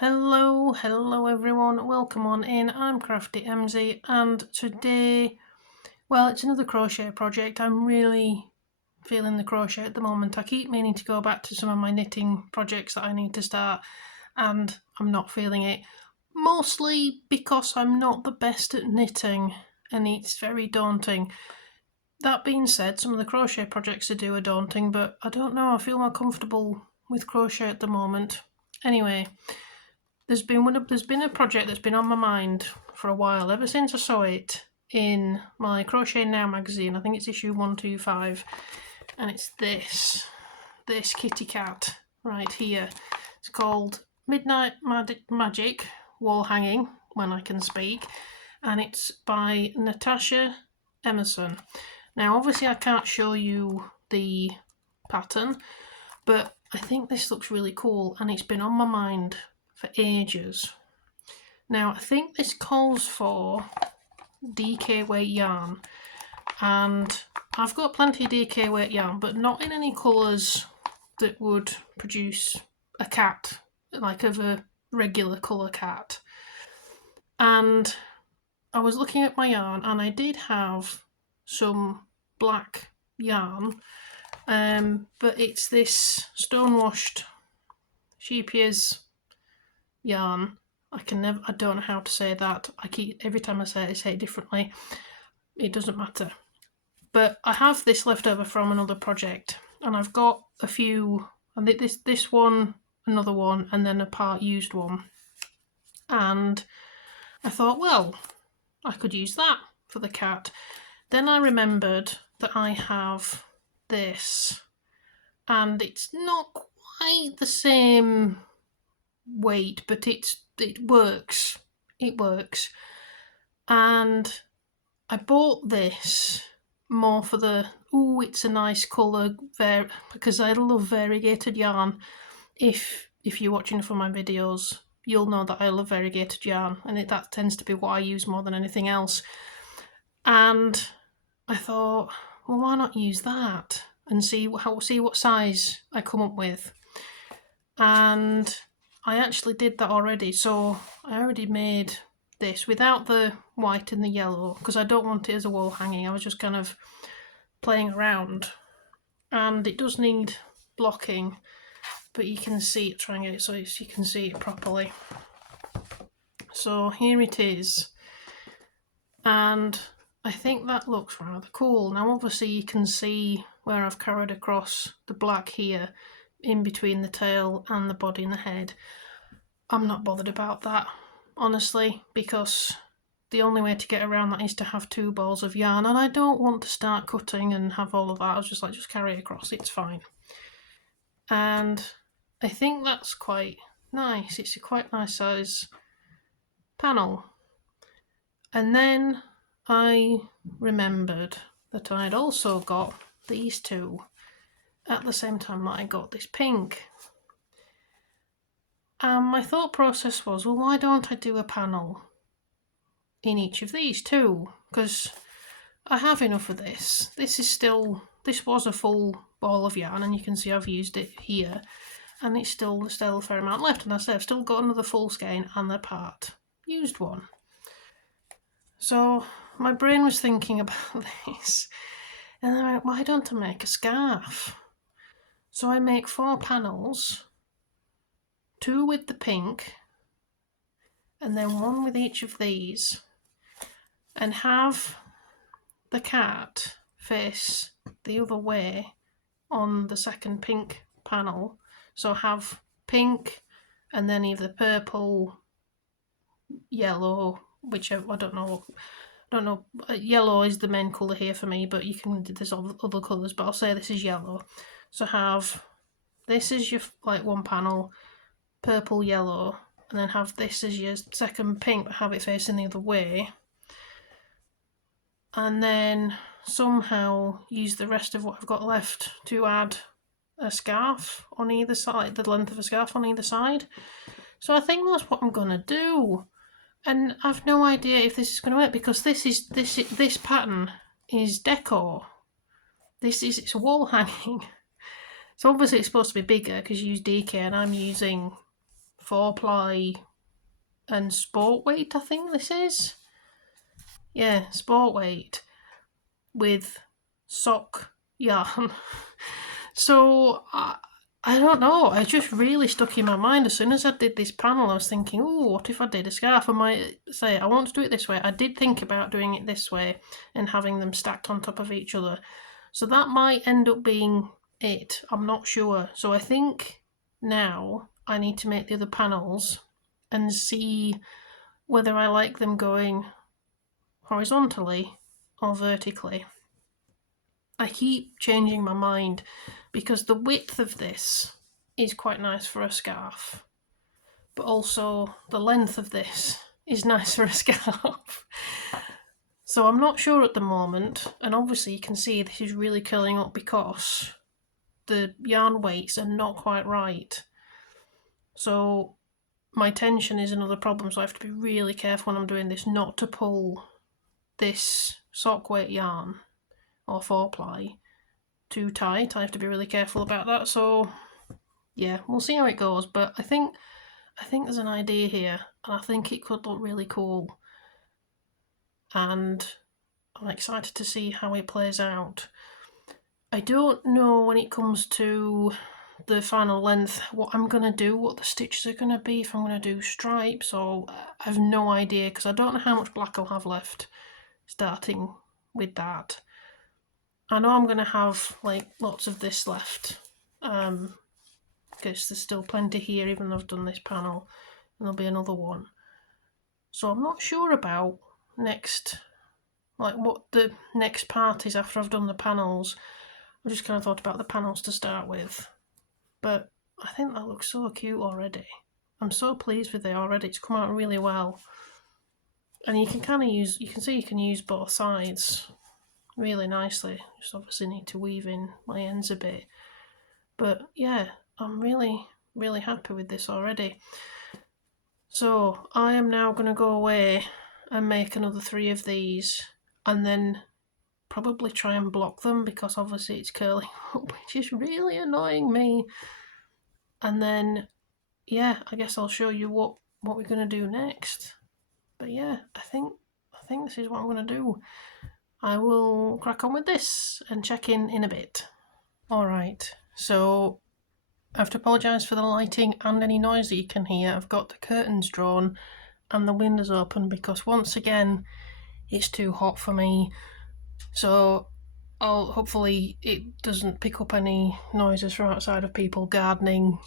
Hello everyone, welcome on in. I'm Crafty MZ and today, well, it's another crochet project. I'm really feeling the crochet at the moment. I keep meaning to go back to some of my knitting projects that I need to start and I'm not feeling it. Mostly because I'm not the best at knitting and it's very daunting. That being said, some of the crochet projects I do are daunting, but I don't know, I feel more comfortable with crochet at the moment. Anyway, there's been a project that's been on my mind for a while, ever since I saw it in my Crochet Now magazine. I think it's issue 125, and it's this kitty cat right here. It's called Midnight Magic Wall Hanging When I Can Speak, and it's by Natasha Emmerson. Now, obviously, I can't show you the pattern, but I think this looks really cool, and it's been on my mind for ages. Now, I think this calls for DK weight yarn, and I've got plenty of DK weight yarn, but not in any colours that would produce a cat, like of a regular colour cat. And I was looking at my yarn, and I did have some black yarn, but it's this stone-washed sheepier's yarn. I don't know how to say that. Every time I say it differently. It doesn't matter. But I have this left over from another project, and I've got a few, and this one, another one, and then a part used one. And I thought, well, I could use that for the cat. Then I remembered that I have this, and it's not quite the same weight, but it works. It works. And I bought this more for the, it's a nice colour, because I love variegated yarn. If you're watching for my videos, you'll know that I love variegated yarn, and that tends to be what I use more than anything else. And I thought, well, why not use that and see what size I come up with. And I actually did that already, so I already made this without the white and the yellow, because I don't want it as a wall hanging. I was just kind of playing around, and it does need blocking, but you can see it, trying it so you can see it properly. So here it is, and I think that looks rather cool. Now obviously you can see where I've carried across the black here in between the tail and the body and the head. I'm not bothered about that, honestly, because the only way to get around that is to have two balls of yarn, and I don't want to start cutting and have all of that. I was just like, just carry it across, it's fine. And I think that's quite nice. It's a quite nice size panel. And then I remembered that I'd also got these two at the same time that I got this pink. And my thought process was, well, why don't I do a panel in each of these too? Because I have enough of this. This was a full ball of yarn, and you can see I've used it here, and there's still a fair amount left. And I say I've still got another full skein and the part used one. So my brain was thinking about this, and I went, why don't I make a scarf? So I make 4 panels, 2 with the pink, and then 1 with each of these, and have the cat face the other way on the second pink panel. So have pink, and then either purple, yellow, whichever, I don't know. Yellow is the main colour here for me, but there's other colours, but I'll say this is yellow. So have this as your one panel, purple, yellow, and then have this as your second pink, but have it facing the other way. And then somehow use the rest of what I've got left to add a scarf on either side, the length of a scarf on either side. So I think that's what I'm gonna do. And I've no idea if this is going to work, because this pattern is decor. It's wall hanging. So obviously it's supposed to be bigger because you use DK, and I'm using 4-ply and sport weight, I think this is. Yeah, sport weight with sock yarn. So I don't know, it just really stuck in my mind. As soon as I did this panel, I was thinking, oh, what if I did a scarf? I might say, I want to do it this way. I did think about doing it this way and having them stacked on top of each other. So that might end up being it. I'm not sure. So I think now I need to make the other panels and see whether I like them going horizontally or vertically. I keep changing my mind because the width of this is quite nice for a scarf, but also the length of this is nice for a scarf. So I'm not sure at the moment, and obviously you can see this is really curling up because the yarn weights are not quite right. So my tension is another problem, so I have to be really careful when I'm doing this not to pull this sock weight yarn or 4-ply too tight. I have to be really careful about that. So yeah, we'll see how it goes, but I think there's an idea here, and I think it could look really cool, and I'm excited to see how it plays out. I don't know when it comes to the final length what I'm going to do, what the stitches are going to be, if I'm going to do stripes, or I have no idea because I don't know how much black I'll have left starting with that. I know I'm going to have like lots of this left because there's still plenty here even though I've done this panel, and there'll be another one. So I'm not sure about next, like what the next part is after I've done the panels. I just kind of thought about the panels to start with, but I think that looks so cute already. I'm so pleased with it already. It's come out really well, and you can kind of use, you can see you can use both sides really nicely. Just obviously need to weave in my ends a bit, but yeah, I'm really happy with this already. So I am now going to go away and make another 3 of these, and then probably try and block them because obviously it's curling up, which is really annoying me. And then yeah, I guess I'll show you what we're going to do next. But yeah, I think this is what I'm going to do. I will crack on with this and check in a bit. Alright, so I have to apologise for the lighting and any noise that you can hear. I've got the curtains drawn and the windows open because once again it's too hot for me. So hopefully it doesn't pick up any noises from outside of people gardening,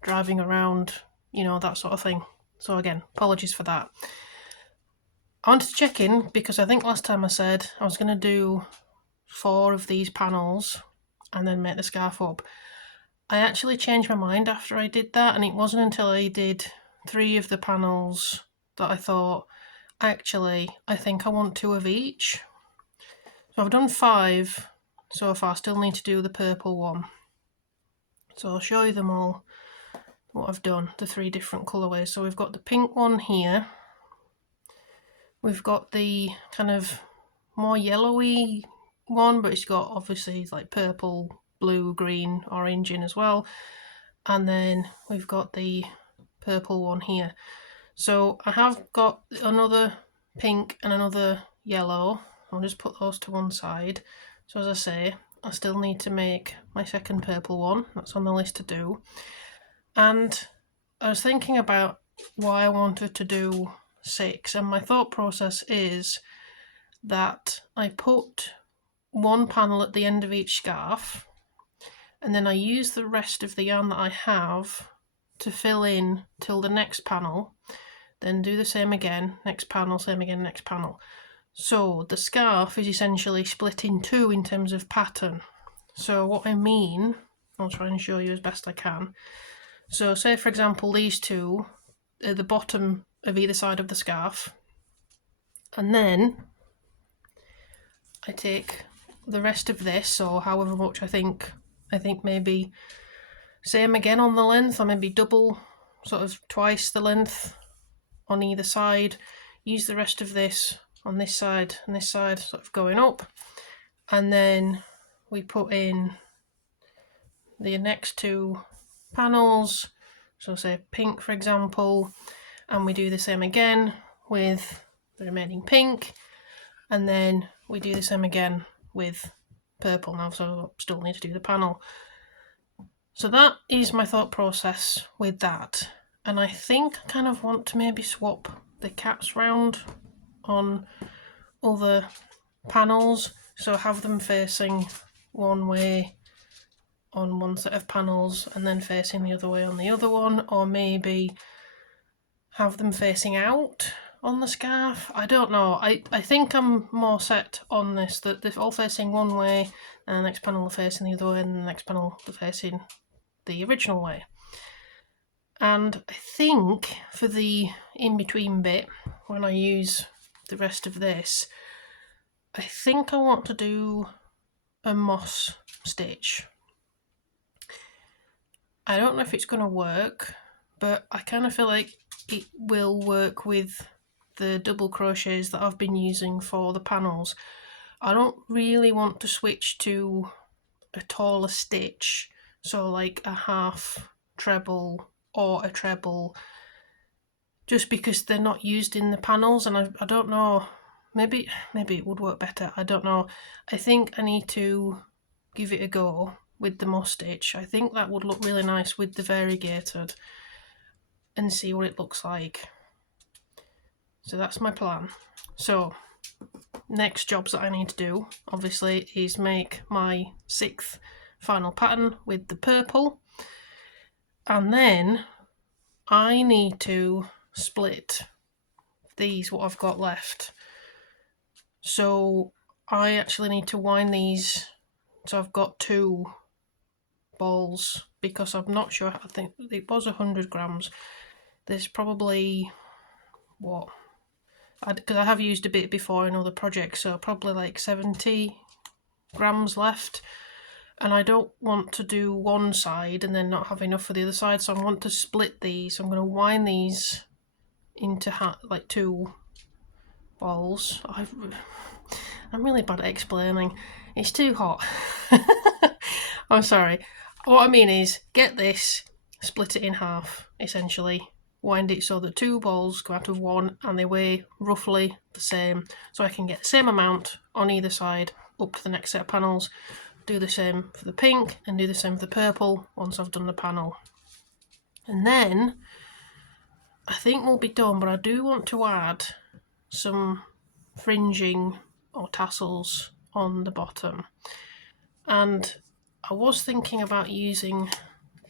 driving around, you know, that sort of thing. So again, apologies for that. I wanted to check in because I think last time I said I was going to do 4 of these panels and then make the scarf up. I actually changed my mind after I did that, and it wasn't until I did 3 of the panels that I thought, actually, I think I want 2 of each. So I've done 5 so far, still need to do the purple one. So I'll show you them all, what I've done, the 3 different colourways. So we've got the pink one here. We've got the kind of more yellowy one, but it's got obviously like purple, blue, green, orange in as well. And then we've got the purple one here. So I have got another pink and another yellow. I'll just put those to one side. So as I say, I still need to make my second purple one. That's on the list to do. And I was thinking about why I wanted to do 6, and my thought process is that I put 1 panel at the end of each scarf, and then I use the rest of the yarn that I have to fill in till the next panel, then do the same again, next panel, same again, next panel. So the scarf is essentially split in 2 in terms of pattern. So what I mean, I'll try and show you as best I can. So say for example these 2 at the bottom of either side of the scarf, and then I take the rest of this, or however much I think maybe same again on the length, or maybe double, sort of twice the length on either side, use the rest of this on this side and this side, sort of going up, and then we put in the next 2 panels, So say pink, for example, and we do the same again with the remaining pink, and then we do the same again with purple now, so I still need to do the panel. So that is my thought process with that. And I think I kind of want to maybe swap the cats round on other panels, so have them facing one way on one set of panels and then facing the other way on the other one, or maybe have them facing out on the scarf. I don't know. I think I'm more set on this, that they're all facing one way and the next panel are facing the other way and the next panel are facing the original way. And I think for the in-between bit, when I use the rest of this, I think I want to do a moss stitch. I don't know if it's going to work, but I kind of feel like it will work with the double crochets that I've been using for the panels. I don't really want to switch to a taller stitch, so like a half treble or a treble, just because they're not used in the panels, and I don't know, maybe it would work better, I don't know. I think I need to give it a go with the moss stitch. I think that would look really nice with the variegated, and see what it looks like. So that's my plan. So next jobs that I need to do, obviously, is make my 6th final pattern with the purple, and then I need to split these, what I've got left. So I actually need to wind these, so I've got 2 balls, because I'm not sure, I think it was 100 grams. There's probably, what, because I have used a bit before in other projects, so probably like 70 grams left. And I don't want to do one side and then not have enough for the other side, so I want to split these. I'm going to wind these into like 2 balls. I'm really bad at explaining. It's too hot. I'm sorry. What I mean is, get this, split it in half, essentially. Wind it so that 2 balls go out of one and they weigh roughly the same, so I can get the same amount on either side up to the next set of panels. Do the same for the pink and do the same for the purple once I've done the panel. And then I think we'll be done, but I do want to add some fringing or tassels on the bottom. And I was thinking about using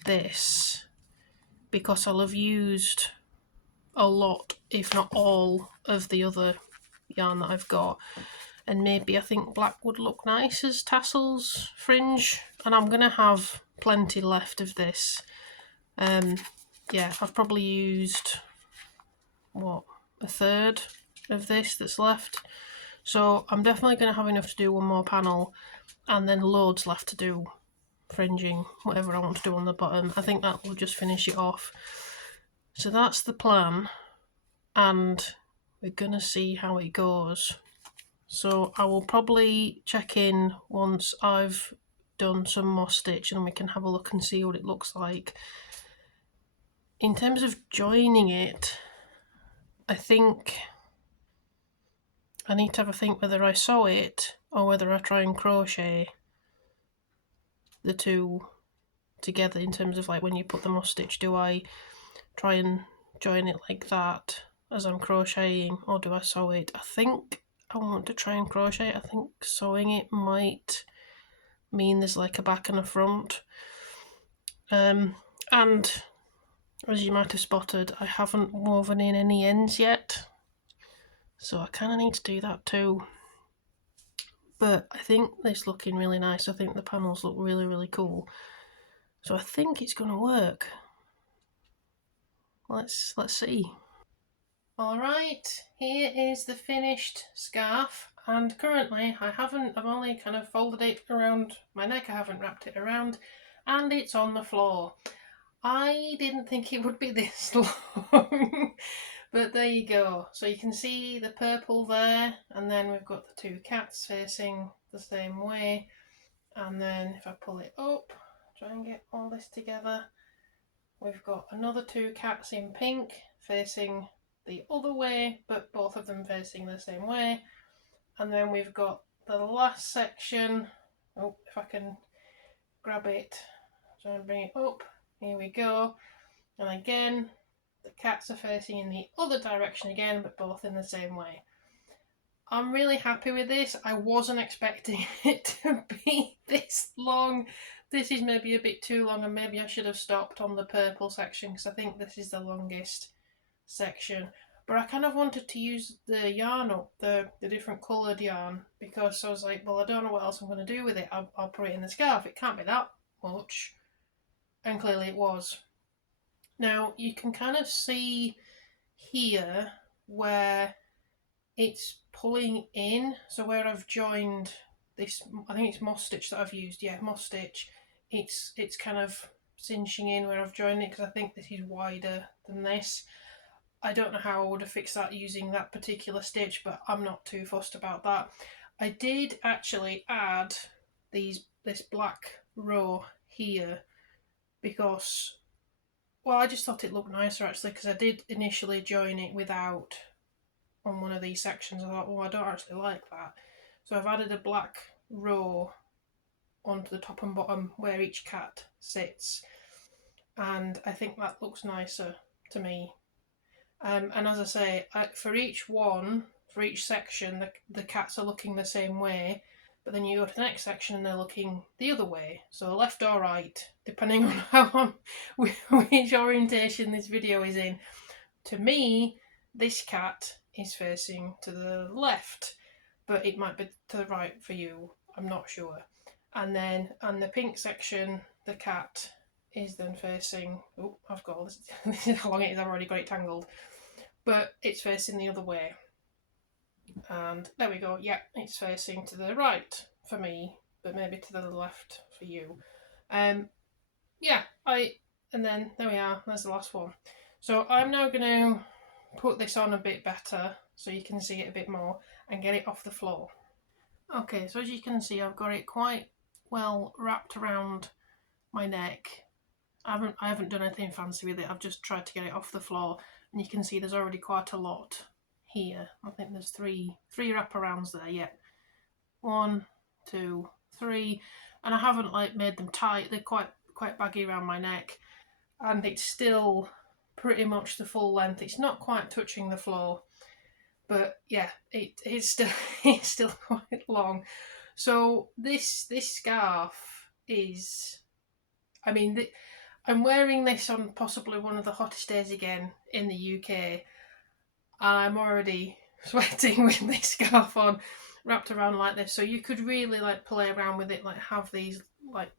this because I'll have used a lot, if not all, of the other yarn that I've got, and maybe I think black would look nice as tassels fringe, and I'm gonna have plenty left of this. Yeah, I've probably used, what, a third of this that's left, so I'm definitely gonna have enough to do one more panel, and then loads left to do fringing, whatever I want to do on the bottom. I think that will just finish it off. So that's the plan, and we're gonna see how it goes. So I will probably check in once I've done some more stitch and we can have a look and see what it looks like. In terms of joining it, I think I need to have a think whether I sew it or whether I try and crochet the two together, in terms of like when you put the moss stitch, do I try and join it like that as I'm crocheting, or do I sew it? I think I want to try and crochet. I think sewing it might mean there's like a back and a front. And as you might have spotted, I haven't woven in any ends yet, so I kind of need to do that too. But I think this looking really nice. I think the panels look really, really cool. So I think it's going to work. Let's see. Alright, here is the finished scarf, and currently I've only kind of folded it around my neck, I haven't wrapped it around, and it's on the floor. I didn't think it would be this long, but there you go. So you can see the purple there, and then we've got the 2 cats facing the same way, and then if I pull it up, try and get all this together, we've got another 2 cats in pink facing the other way, but both of them facing the same way. And then we've got the last section. Oh, if I can grab it, try and bring it up. Here we go. And again, the cats are facing in the other direction again, but both in the same way. I'm really happy with this. I wasn't expecting it to be this long. This is maybe a bit too long, and maybe I should have stopped on the purple section because I think this is the longest section. But I kind of wanted to use the yarn up, the different coloured yarn, because I was like, well, I don't know what else I'm going to do with it. I'll put it in the scarf. It can't be that much. And clearly it was. Now, you can kind of see here where it's pulling in. So where I've joined this, I think it's moss stitch that I've used. Yeah, moss stitch. It's kind of cinching in where I've joined it because I think this is wider than this. I don't know how I would have fixed that using that particular stitch, but I'm not too fussed about that. I did actually add this black row here because, well, I just thought it looked nicer actually, because I did initially join it without on one of these sections. I thought, oh, I don't actually like that. So I've added a black row onto the top and bottom where each cat sits. And I think that looks nicer to me. And as I say, for each section, the cats are looking the same way, but then you go to the next section and they're looking the other way. So left or right, depending on which orientation this video is in. To me, this cat is facing to the left, but it might be to the right for you. I'm not sure. And then on the pink section, the cat is then facing, oh, I've got this, this is how long it is, I've already got it tangled, but it's facing the other way. And there we go, yeah, it's facing to the right for me, but maybe to the left for you. Yeah, and then there we are, there's the last one. So I'm now going to put this on a bit better so you can see it a bit more and get it off the floor. Okay, so as you can see, I've got it quite well wrapped around my neck. I haven't done anything fancy with it. I've just tried to get it off the floor, and you can see there's already quite a lot here. I think there's three wraparounds there. Yeah, 1, 2, 3, and I haven't like made them tight. They're quite baggy around my neck, and it's still pretty much the full length. It's not quite touching the floor, but yeah, it's still quite long. So this scarf is, I mean, I'm wearing this on possibly one of the hottest days again in the UK, and I'm already sweating with this scarf on, wrapped around like this. So you could really like play around with it, like have these like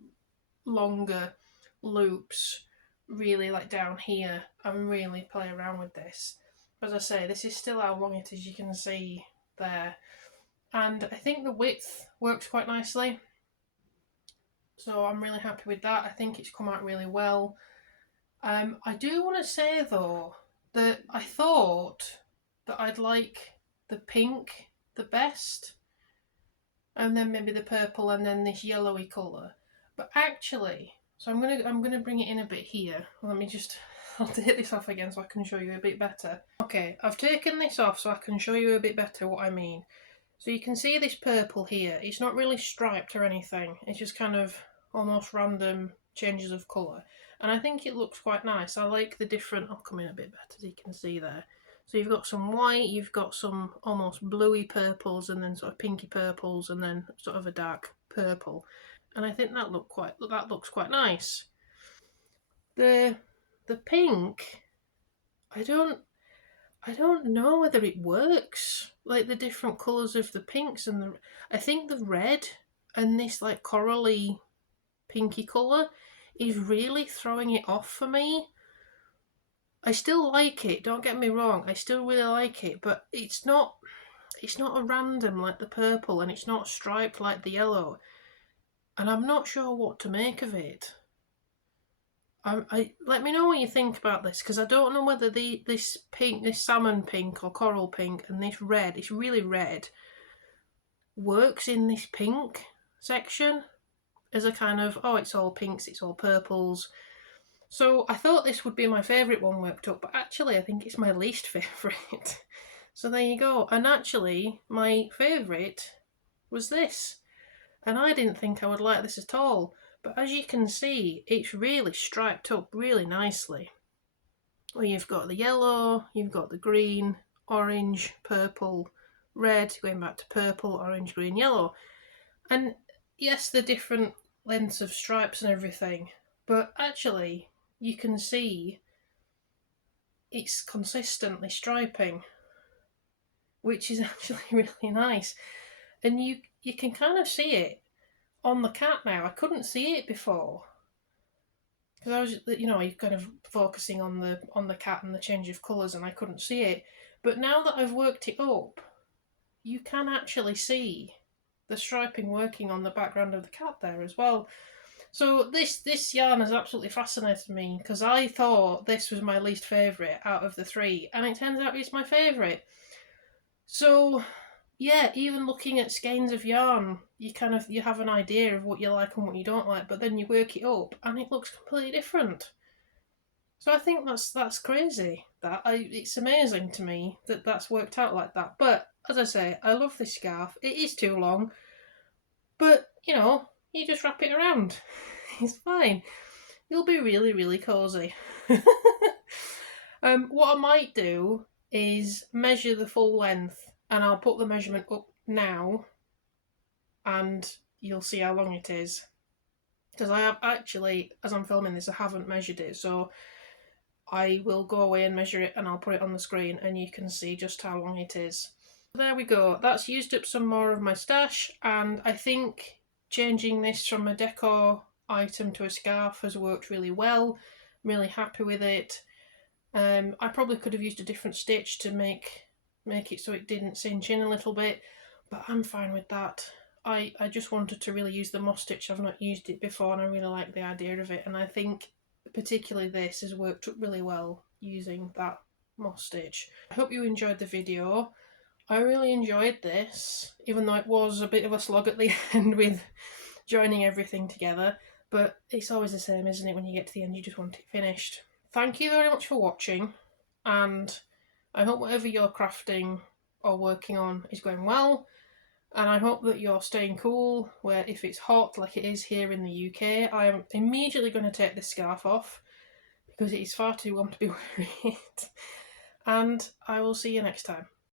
longer loops really like down here and really play around with this. But as I say, this is still how long it is, you can see there. And I think the width works quite nicely. So I'm really happy with that. I think it's come out really well. I do want to say though that I thought that I'd like the pink the best, and then maybe the purple, and then this yellowy colour. But actually, so I'm gonna bring it in a bit here. Let me just, I'll take this off again so I can show you a bit better. Okay, I've taken this off so I can show you a bit better what I mean. So you can see this purple here. It's not really striped or anything. It's just kind of almost random changes of colour. And I think it looks quite nice. I like the different, I'll come in a bit better as you can see there. So you've got some white, you've got some almost bluey purples, and then sort of pinky purples, and then sort of a dark purple. And I think that looks quite nice. The pink, I don't know whether it works. Like the different colours of the pinks and I think the red and this like corally pinky colour is really throwing it off for me. I still like it, don't get me wrong, I still really like it, but it's not a random like the purple, and it's not striped like the yellow, and I'm not sure what to make of it. Let me know what you think about this, because I don't know whether this pink, this salmon pink or coral pink, and this red, it's really red, works in this pink section as a kind of, oh, it's all pinks, it's all purples. So I thought this would be my favourite one worked up, but actually I think it's my least favourite. So there you go. And actually my favourite was this. And I didn't think I would like this at all. But as you can see, it's really striped up really nicely. Well, you've got the yellow, you've got the green, orange, purple, red, going back to purple, orange, green, yellow. And yes, the different lengths of stripes and everything, but actually you can see it's consistently striping, which is actually really nice. And you can kind of see it on the cat now. I couldn't see it before because I was, you're kind of focusing on the cat and the change of colours, and I couldn't see it. But now that I've worked it up, you can actually see the striping working on the background of the cat there as well. So this yarn has absolutely fascinated me because I thought this was my least favourite out of the three, and it turns out it's my favourite. So yeah, even looking at skeins of yarn, you have an idea of what you like and what you don't like, but then you work it up and it looks completely different. So I think that's crazy. It's amazing to me that that's worked out like that. But as I say, I love this scarf. It is too long, but you just wrap it around. It's fine. You'll be really, really cosy. What I might do is measure the full length, and I'll put the measurement up now, and you'll see how long it is. Because I have actually, as I'm filming this, I haven't measured it, so I will go away and measure it and I'll put it on the screen and you can see just how long it is. There we go, that's used up some more of my stash, and I think changing this from a decor item to a scarf has worked really well. I'm really happy with it. I probably could have used a different stitch to make it so it didn't cinch in a little bit, but I'm fine with that. I just wanted to really use the moss stitch. I've not used it before and I really like the idea of it, and I think particularly this has worked really well using that moss stitch. I hope you enjoyed the video. I really enjoyed this, even though it was a bit of a slog at the end with joining everything together, but it's always the same, isn't it? When you get to the end, you just want it finished. Thank you very much for watching, and I hope whatever you're crafting or working on is going well, and I hope that you're staying cool, where if it's hot like it is here in the UK, I am immediately going to take this scarf off because it is far too warm to be wearing it. And I will see you next time.